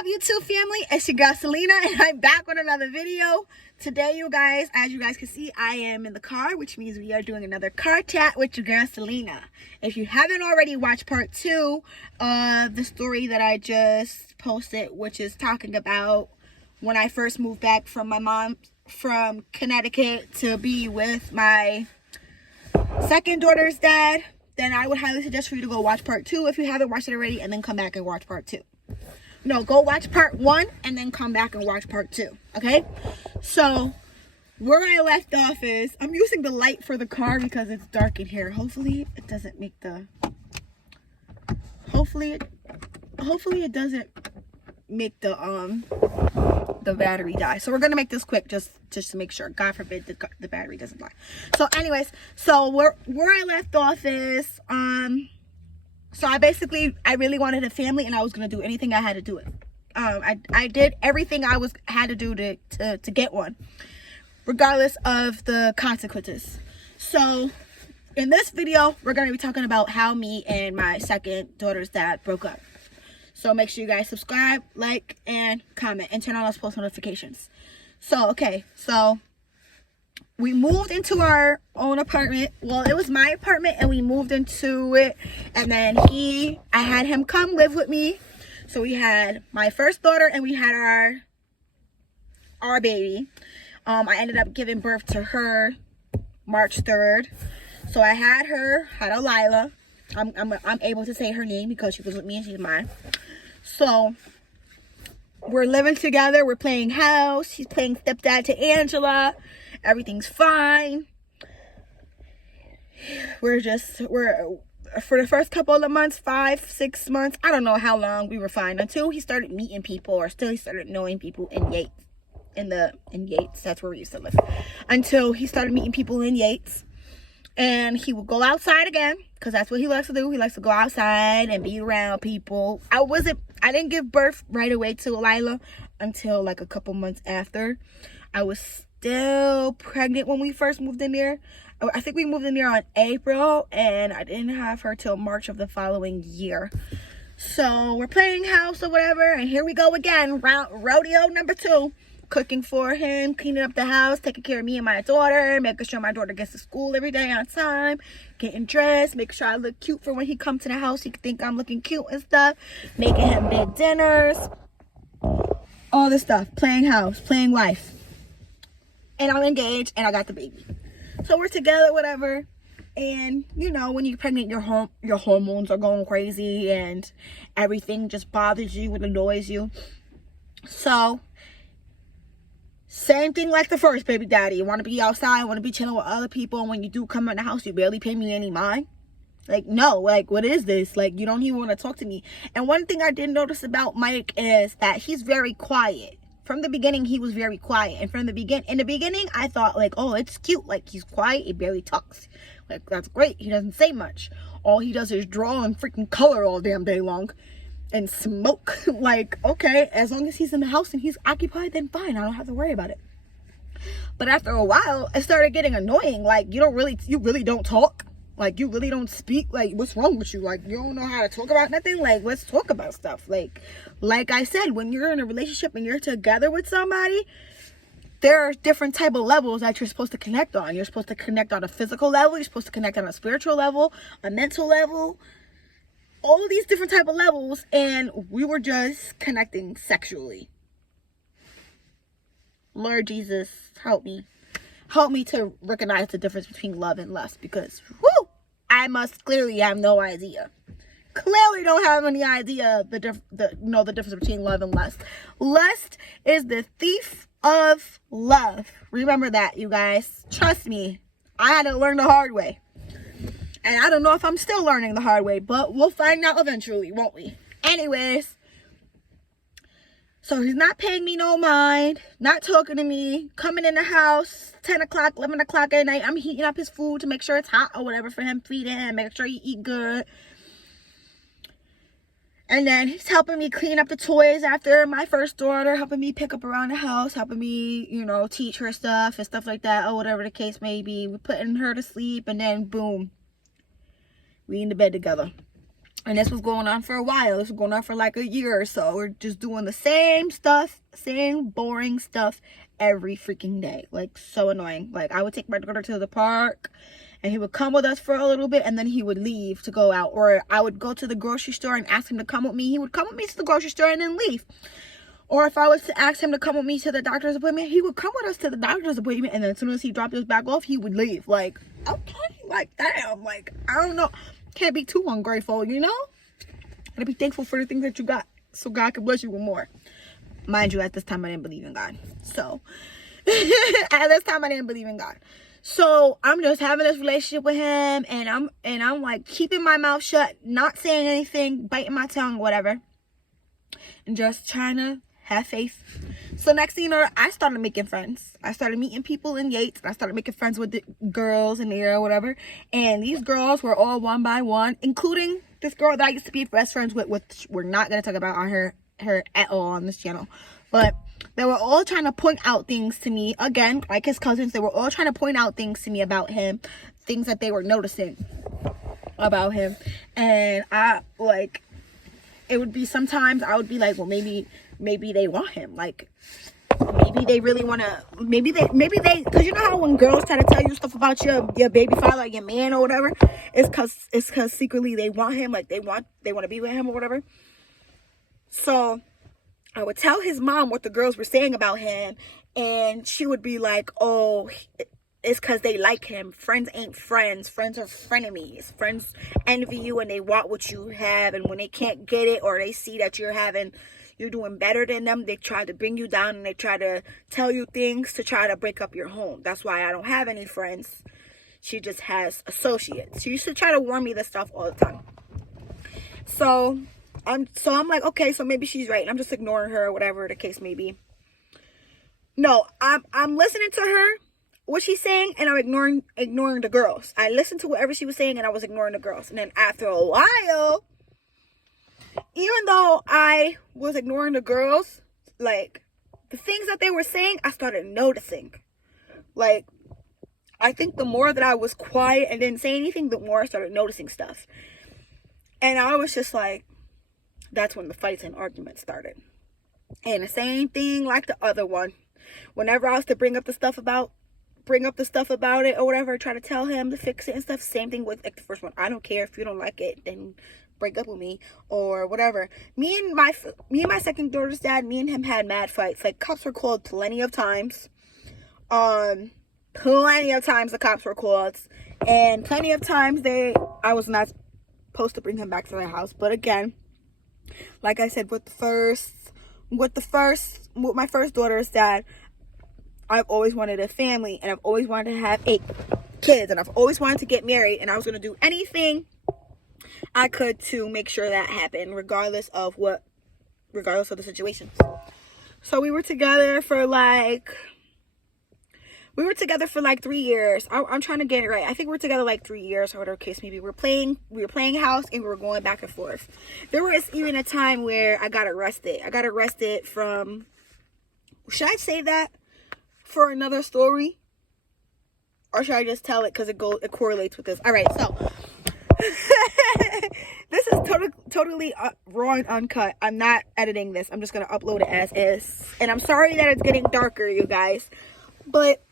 up, YouTube family? It's your girl Salena, and I'm back with another video. Today, you guys, as you guys can see, I am in the car, which means we are doing another car chat with your girl Salena. If you haven't already watched part 2 of the story that I just posted, which is talking about when I first moved back from my mom from Connecticut to be with my second daughter's dad, then I would highly suggest for you to go watch part 2 if you haven't watched it already, and then come back and watch part 2. No, go watch part 1 and then come back and watch part 2. Okay? So, where I left off is, I'm using the light for the car because it's dark in here. Hopefully, it doesn't make the... Hopefully it doesn't make the battery die. So, we're going to make this quick just to make sure. God forbid the battery doesn't die. So, anyways, so where I left off is, so I really wanted a family, and I was going to do anything I had to do it. I did everything I had to do to get one, regardless of the consequences. So in this video, we're going to be talking about how me and my second daughter's dad broke up. So make sure you guys subscribe, like, and comment, and turn on those post notifications. So, okay, so we moved into our own apartment. Well, it was my apartment, and we moved into it. And then I had him come live with me. So we had my first daughter, and we had our baby. I ended up giving birth to her March 3rd. So I had Lila. I'm able to say her name because she was with me and she's mine. So we're living together. We're playing house. He's playing stepdad to Angela. Everything's fine. We're for the first couple of months, 5-6 months, I don't know how long, we were fine until he started meeting people, or still he started knowing people in Yates. In Yates, that's where we used to live. Until he started meeting people in Yates. And he would go outside again, because that's what he likes to do. He likes to go outside and be around people. I didn't give birth right away to Lila until like a couple months after. I was still pregnant when we first moved in there. I think we moved in there on April, and I didn't have her till March of the following year. So we're playing house or whatever, and here we go again, rodeo number 2. Cooking for him, cleaning up the house, taking care of me and my daughter, making sure my daughter gets to school every day on time, getting dressed, making sure I look cute for when he comes to the house. He can think I'm looking cute and stuff, making him big dinners, all this stuff, playing house, playing wife. And I'm engaged, and I got the baby. So we're together, whatever. And, you know, when you're pregnant, your hormones are going crazy, and everything just bothers you and annoys you. So same thing like the first baby daddy. You want to be outside, want to be chilling with other people, and when you do come in the house, you barely pay me any mind. Like, no, like, what is this? Like, you don't even want to talk to me. And one thing I did notice about Mike is that he's very quiet. From the beginning, he was very quiet. And in the beginning, I thought, like, oh, it's cute. Like, he's quiet. He barely talks. Like, that's great. He doesn't say much. All he does is draw and freaking color all damn day long. And smoke. Like, okay, as long as he's in the house and he's occupied, then fine. I don't have to worry about it. But after a while, it started getting annoying. Like, you really don't talk. Like, you really don't speak. Like, what's wrong with you? Like, you don't know how to talk about nothing? Like, let's talk about stuff. Like I said, when you're in a relationship and you're together with somebody, there are different type of levels that you're supposed to connect on. You're supposed to connect on a physical level. You're supposed to connect on a spiritual level, a mental level. All these different type of levels, and we were just connecting sexually. Lord Jesus, help me to recognize the difference between love and lust, because I must clearly have no idea. Clearly don't have any idea the difference between love and lust. Lust is the thief of love. Remember that, you guys. Trust me, I had to learn the hard way. And I don't know if I'm still learning the hard way, but we'll find out eventually, won't we? Anyways, so he's not paying me no mind, not talking to me, coming in the house, 10 o'clock, 11 o'clock at night. I'm heating up his food to make sure it's hot or whatever for him, feeding him, making sure he eat good. And then he's helping me clean up the toys after my first daughter, helping me pick up around the house, helping me, you know, teach her stuff and stuff like that, or whatever the case may be. We're putting her to sleep, and then boom, we in the bed together. And this was going on for a while. This was going on for like a year or so. We're just doing the same stuff, same boring stuff every freaking day. Like, so annoying. Like, I would take my daughter to the park and he would come with us for a little bit and then he would leave to go out. Or I would go to the grocery store and ask him to come with me. He would come with me to the grocery store and then leave. Or if I was to ask him to come with me to the doctor's appointment, he would come with us to the doctor's appointment, and then as soon as he dropped us back off, he would leave. Like, okay, like, damn, like, I don't know. Can't be too ungrateful, you know? Gotta be thankful for the things that you got, so God can bless you with more. Mind you, at this time, I didn't believe in God. So, at this time, I didn't believe in God. So, I'm just having this relationship with him, and I'm like, keeping my mouth shut, not saying anything, biting my tongue, whatever. And just trying to have faith. So next thing you know, I started making friends. I started meeting people in Yates. And I started making friends with the girls in there or whatever. And these girls were all one by one, including this girl that I used to be best friends with, which we're not going to talk about on her at all on this channel. But they were all trying to point out things to me. Again, like his cousins, they were all trying to point out things to me about him. Things that they were noticing about him. And I, like, it would be sometimes I would be like, well, maybe they want him. Like, maybe they really want to, maybe they, because you know how when girls try to tell you stuff about your baby father, your man or whatever, it's because secretly they want him, like they want to be with him or whatever. So I would tell his mom what the girls were saying about him, and she would be like, oh, it's because they like him. Friends ain't friends. Friends are frenemies. Friends envy you and they want what you have, and when they can't get it or they see that you're doing better than them, they try to bring you down and they try to tell you things to try to break up your home. That's why I don't have any friends. She just has associates. She used to try to warn me this stuff all the time. So I'm like, okay, so maybe she's right. I'm just ignoring her or whatever the case may be. No, I'm listening to her, what she's saying, and I'm ignoring the girls. I listened to whatever she was saying and I was ignoring the girls. And then after a while, even though I was ignoring the girls, like, the things that they were saying, I started noticing. Like, I think the more that I was quiet and didn't say anything, the more I started noticing stuff. And I was just like, that's when the fights and arguments started. And the same thing like the other one. Whenever I was to bring up the stuff about it or whatever, try to tell him to fix it and stuff, same thing with like the first one. I don't care if you don't like it, then break up with me or whatever. Me and my second daughter's dad, me and him had mad fights. Like, cops were called plenty of times. Plenty of times the cops were called, and plenty of times I was not supposed to bring him back to their house. But again, like I said, with my first daughter's dad, I've always wanted a family, and I've always wanted to have 8 kids, and I've always wanted to get married, and I was going to do anything I could to make sure that happened, regardless of the situation. So we were together for like 3 years. I'm trying to get it right. I think we were together like 3 years or whatever case maybe. We were playing house and we were going back and forth. There was even a time where I got arrested. I got arrested from, should I say that for another story? Or should I just tell it because it correlates with this? All right, so this is totally raw and uncut. I'm not editing this. I'm just going to upload it as is. And I'm sorry that it's getting darker, you guys. But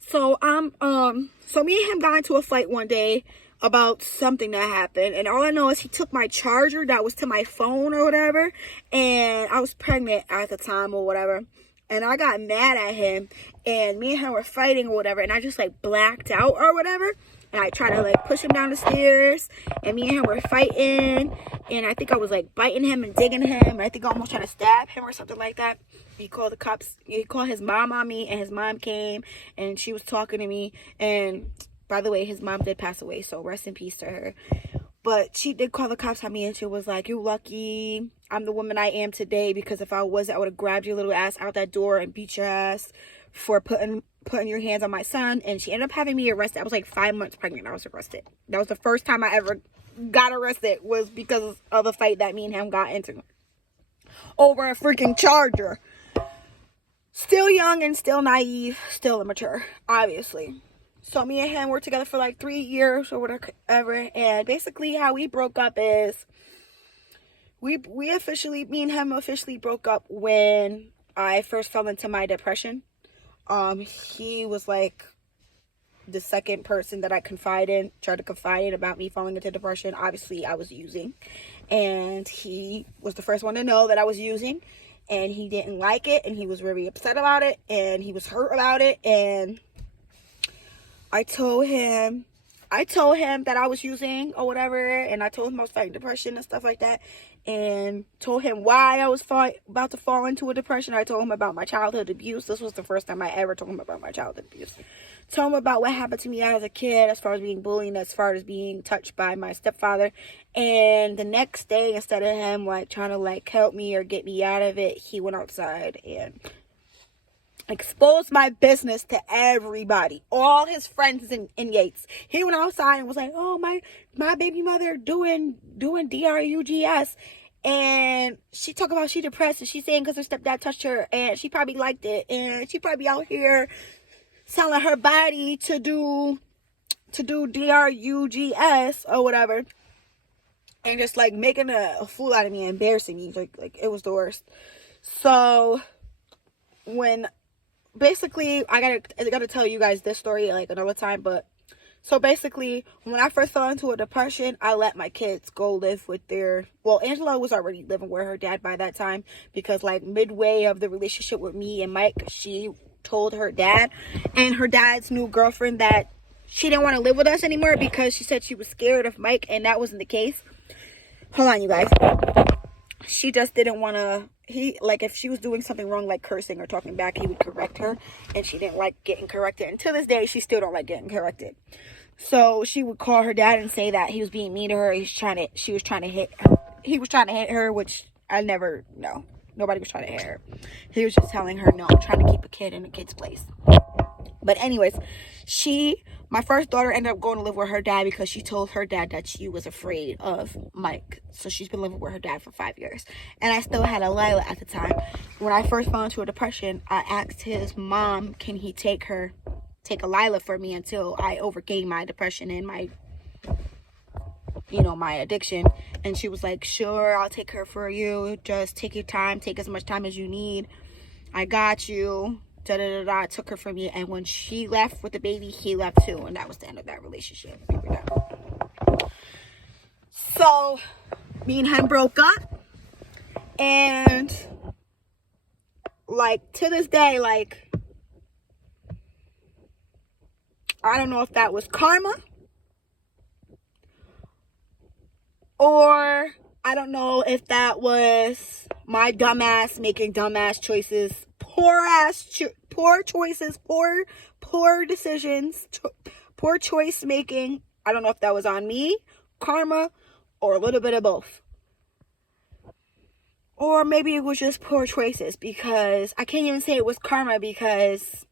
so so me and him got into a fight one day about something that happened, and all I know is he took my charger that was to my phone or whatever, and I was pregnant at the time or whatever, and I got mad at him, and me and him were fighting or whatever, and I just like blacked out or whatever, and I tried to like push him down the stairs, and me and him were fighting, and I think I was like biting him and digging him, and I think I almost tried to stab him or something like that. He called the cops. He called his mom on me, and his mom came, and she was talking to me. And by the way, his mom did pass away, so rest in peace to her. But she did call the cops on me, and she was like, "You're lucky I'm the woman I am today, because if I was, I would have grabbed your little ass out that door and beat your ass for putting your hands on my son." And she ended up having me arrested. I was like 5 months pregnant. I was arrested. That was the first time I ever got arrested, was because of a fight that me and him got into over a freaking charger. Still young and still naive, still immature, obviously. So me and him were together for like 3 years or whatever. And basically how we broke up is me and him officially broke up when I first fell into my depression. He was like the second person that I tried to confide in about me falling into depression. Obviously, I was using, and he was the first one to know that I was using, and he didn't like it, and he was very upset about it, and he was hurt about it, and I told him that I was using or whatever, and I told him I was fighting depression and stuff like that, and told him why I was about to fall into a depression. I told him about my childhood abuse. This was the first time I ever told him about my childhood abuse. Told him about what happened to me as a kid, as far as being bullied, as far as being touched by my stepfather. And the next day, instead of him like trying to like help me or get me out of it, he went outside and exposed my business to everybody, all his friends in Yates. He went outside and was like, "Oh, my baby mother doing drugs," and she talk about she depressed, and she's saying because her stepdad touched her, and she probably liked it, and she probably out here selling her body to do drugs or whatever, and just like making a fool out of me, embarrassing me, like it was the worst. So when basically I gotta tell you guys this story like another time, but so basically when I first fell into a depression, I let my kids go live with Angela was already living with her dad by that time, because like midway of the relationship with me and Mike, she told her dad and her dad's new girlfriend that she didn't want to live with us anymore because she said she was scared of Mike, and that wasn't the case. Hold on, you guys. She just didn't want to, if she was doing something wrong, like cursing or talking back, he would correct her, and she didn't like getting corrected. And to this day, she still don't like getting corrected. So she would call her dad and say that he was being mean to her. He was trying to hit her, which I never, no, nobody was trying to hit her. He was just telling her, no, I'm trying to keep a kid in a kid's place. But anyways, my first daughter ended up going to live with her dad because she told her dad that she was afraid of Mike. So she's been living with her dad for 5 years. And I still had a Lila at the time. When I first fell into a depression, I asked his mom, can he take a Lila for me until I overcame my depression and my addiction. And she was like, sure, I'll take her for you. Just take your time. Take as much time as you need. I got you. I took her from me, and when she left with the baby, he left too, and that was the end of that relationship. We were done. So me and him broke up, and like to this day, like I don't know if that was karma, or I don't know if that was my dumbass making dumbass choices, poor choices, poor decisions, poor choice making. I don't know if that was on me, karma, or a little bit of both. Or maybe it was just poor choices, because I can't even say it was karma, because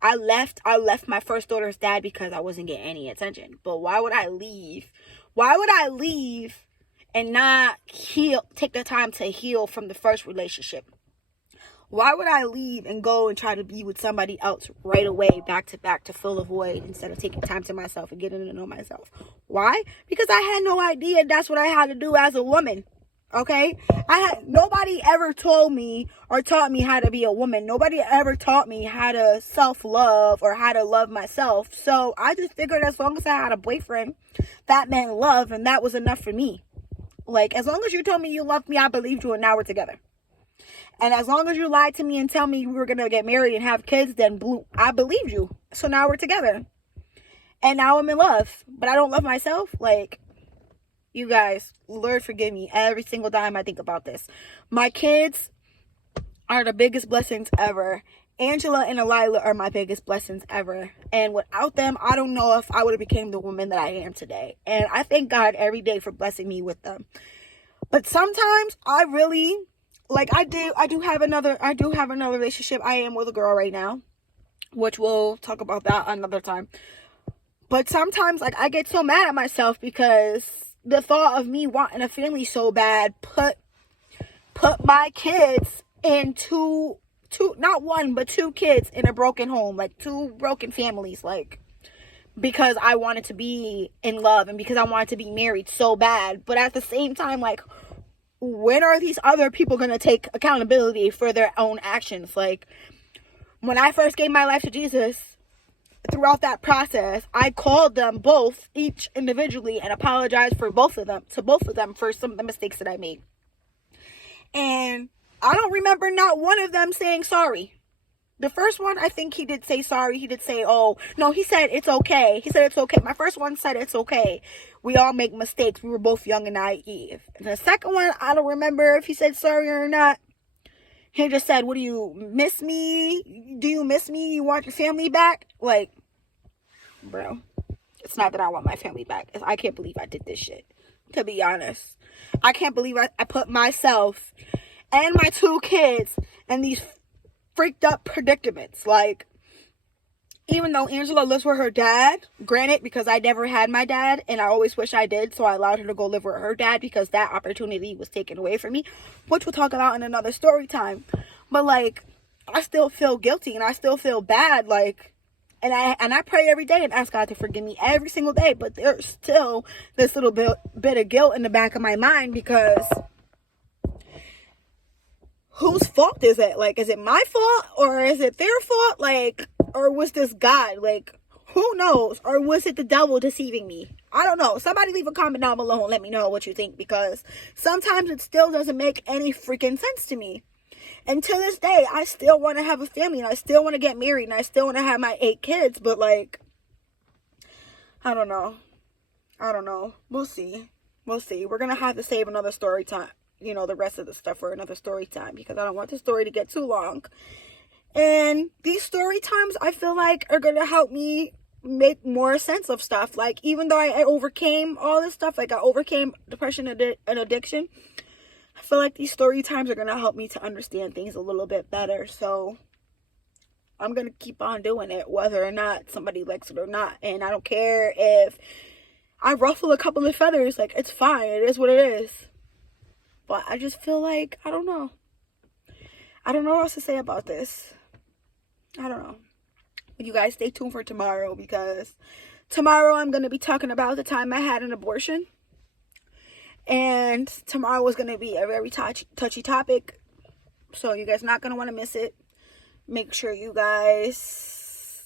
I left my first daughter's dad because I wasn't getting any attention. But why would I leave? Why would I leave and not take the time to heal from the first relationship? Why would I leave and go and try to be with somebody else right away, back to fill the void, instead of taking time to myself and getting to know myself? Why? Because I had no idea that's what I had to do as a woman. Okay? Nobody ever told me or taught me how to be a woman. Nobody ever taught me how to self-love or how to love myself. So I just figured as long as I had a boyfriend, that meant love, and that was enough for me. Like, as long as you told me you loved me, I believed you, and now we're together. And as long as you lied to me and tell me we were going to get married and have kids, then I believed you. So now we're together. And now I'm in love. But I don't love myself. Like, you guys, Lord forgive me every single time I think about this. My kids are the biggest blessings ever. Angela and Elila are my biggest blessings ever. And without them, I don't know if I would have become the woman that I am today. And I thank God every day for blessing me with them. But sometimes I really... I do have another relationship. I am with a girl right now, which we'll talk about that another time. But sometimes, I get so mad at myself because the thought of me wanting a family so bad put my kids in two two, not one, but two kids in a broken home, like two broken families, like, because I wanted to be in love and because I wanted to be married so bad. But at the same time, like, when are these other people going to take accountability for their own actions? Like, when I first gave my life to Jesus, throughout that process, I called them both, each individually, and apologized for both of them, for some of the mistakes that I made. And I don't remember not one of them saying sorry. The first one, I think he did say sorry. He did say, oh, no, he said it's okay. He said it's okay. My first one said it's okay. We all make mistakes. We were both young and naive. And the second one, I don't remember if he said sorry or not. He just said, what do you miss me? Do you miss me? You want your family back? Like, bro, it's not that I want my family back. I can't believe I did this shit, to be honest. I can't believe I put myself and my two kids in these freaked up predicaments. Like, even though Angela lives with her dad, granted, because I never had my dad and I always wish I did, so I allowed her to go live with her dad because that opportunity was taken away from me, which we'll talk about in another story time. But like, I still feel guilty and I still feel bad, like, and I pray every day and ask God to forgive me every single day, but there's still this little bit of guilt in the back of my mind, because whose fault is it? Like, is it my fault or is it their fault? Like, or was this God? Like, who knows? Or was it the devil deceiving me? I don't know. Somebody leave a comment down below and let me know what you think, because sometimes it still doesn't make any freaking sense to me. And to this day, I still want to have a family and I still want to get married and I still want to have my 8 kids, but like, I don't know. We'll see. We're going to have to save another story time, the rest of the stuff for another story time, because I don't want the story to get too long. And these story times, I feel like, are going to help me make more sense of stuff. Like, even though I overcame all this stuff, like I overcame depression and addiction, I feel like these story times are going to help me to understand things a little bit better. So I'm going to keep on doing it, whether or not somebody likes it or not. And I don't care if I ruffle a couple of feathers. Like, it's fine. It is what it is. But I just feel like, I don't know what else to say about this. I don't know. But you guys stay tuned for tomorrow, because tomorrow I'm going to be talking about the time I had an abortion. And tomorrow was going to be a very touchy topic. So you guys are not going to want to miss it. Make sure you guys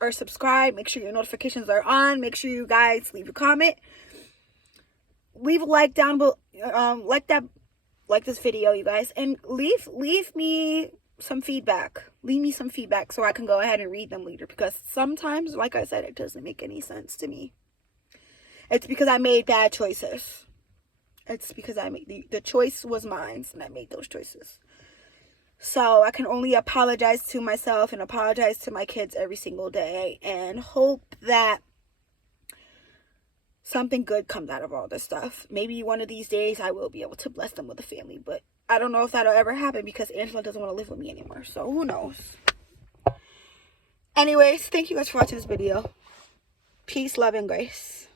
are subscribed. Make sure your notifications are on. Make sure you guys leave a comment. Leave a like down below. Like this video, you guys. And leave me some feedback. Leave me some feedback so I can go ahead and read them later. Because sometimes, like I said, it doesn't make any sense to me. It's because I made bad choices. It's because I made the choice was mine, and I made those choices. So I can only apologize to myself and apologize to my kids every single day, and hope that something good comes out of all this stuff. Maybe one of these days I will be able to bless them with a family, but I don't know if that'll ever happen, because Angela doesn't want to live with me anymore. So who knows? Anyways, thank you guys for watching this video. Peace, love, and grace.